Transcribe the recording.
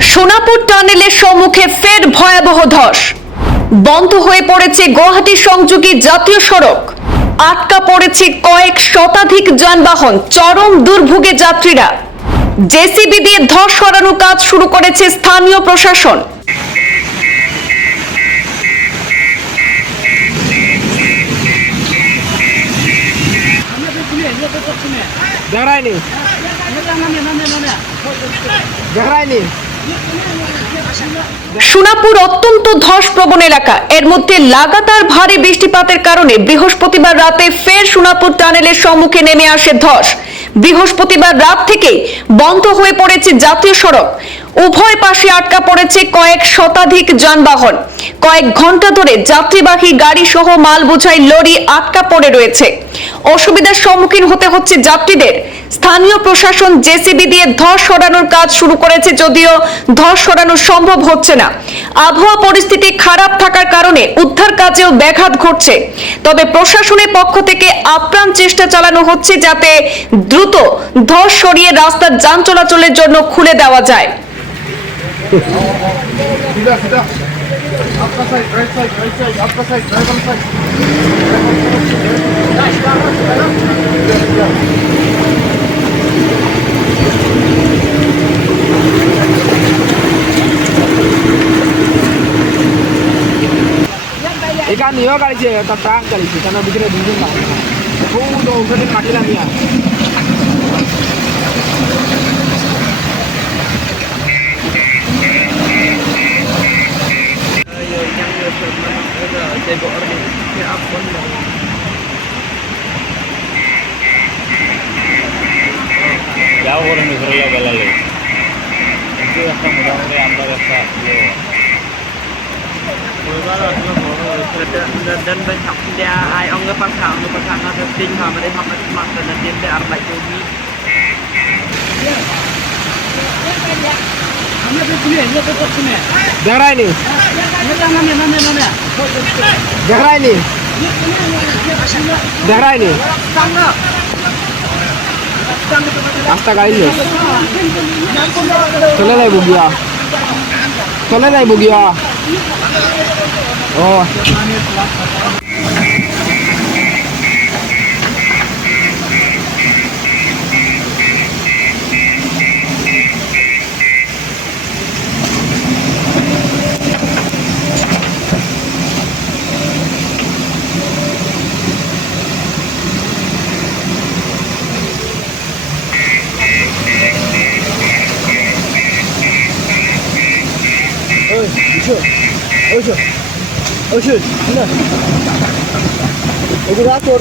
সোনাপুর টানেলের সম্মুখে ফের ভয়াবহ ধস। বন্ধ হয়ে পড়েছে গুয়াহাটি সংযোগী জাতীয় সড়ক। আটকা পড়েছে কয়েক শতাধিক যানবাহন, চরম দুর্ভোগে যাত্রীরা। জেসিবি দিয়ে ধস সরানোর কাজ শুরু করেছে স্থানীয় প্রশাসন। দেখায়নি দেখায়নি সোনাপুর অত্যন্ত ধসপ্রবণ এলাকা। এর মধ্যে লাগাতার ভারী বৃষ্টিপাতের কারণে বৃহস্পতিবার রাতে ফের সোনাপুর টানেলের সম্মুখে নেমে আসে ধস। বৃহস্পতিবার রাত থেকে বন্ধ হয়ে পড়েছে জাতীয় সড়ক। উভয় পাশে আটকা পড়েছে কয়েক শতাধিক যানবাহন। কয়েক ঘণ্টা ধরে যাত্রীবাহী গাড়ি সহ মাল বোঝাই লরি আটকা পড়ে রয়েছে। অসুবিধার সম্মুখীন হতে হচ্ছে যাত্রীদের। স্থানীয় প্রশাসন জেসিবি দিয়ে ধস সরানোর কাজ শুরু করেছে যদিও ধস সরানো সম্ভব হচ্ছে না। আবহাওয়া পরিস্থিতি খারাপ থাকার কারণে উদ্ধার কাজেও ব্যাঘাত ঘটছে। তবে প্রশাসনের পক্ষ থেকে আপ্রাণ চেষ্টা চালানো হচ্ছে যাতে দ্রুত ধস সরিয়ে রাস্তার যান চলাচলের জন্য খুলে দেওয়া যায়। सीधा सीधा आपका side right side right side आपका साइड ड्राइवर साइड देखो और ये आप कौन ಯಾವ ಊರಿನ ಹೆಸರಲ್ಲ ಬೆಲ್ಲಲ್ಲಿ ಎಂಟು ವರ್ಷ ಮುದಾಮುರಿ ಅಂಬರ್ ವರ್ಷ Dann bin ich in der Ei angefangen habe, angefangen habe, deswegen haben wir den haben wir gemacht, weil dann der Arbeit irgendwie. Ja. Haben wir das nicht, wir mi দেখায়নি দেখায়নি দেখায়নি রাস্তা গাড়ি নেই চলে যাই বগিয়া চলে যাই বগিয়া ও ওইসো ওইসো না। এগুলো রাখো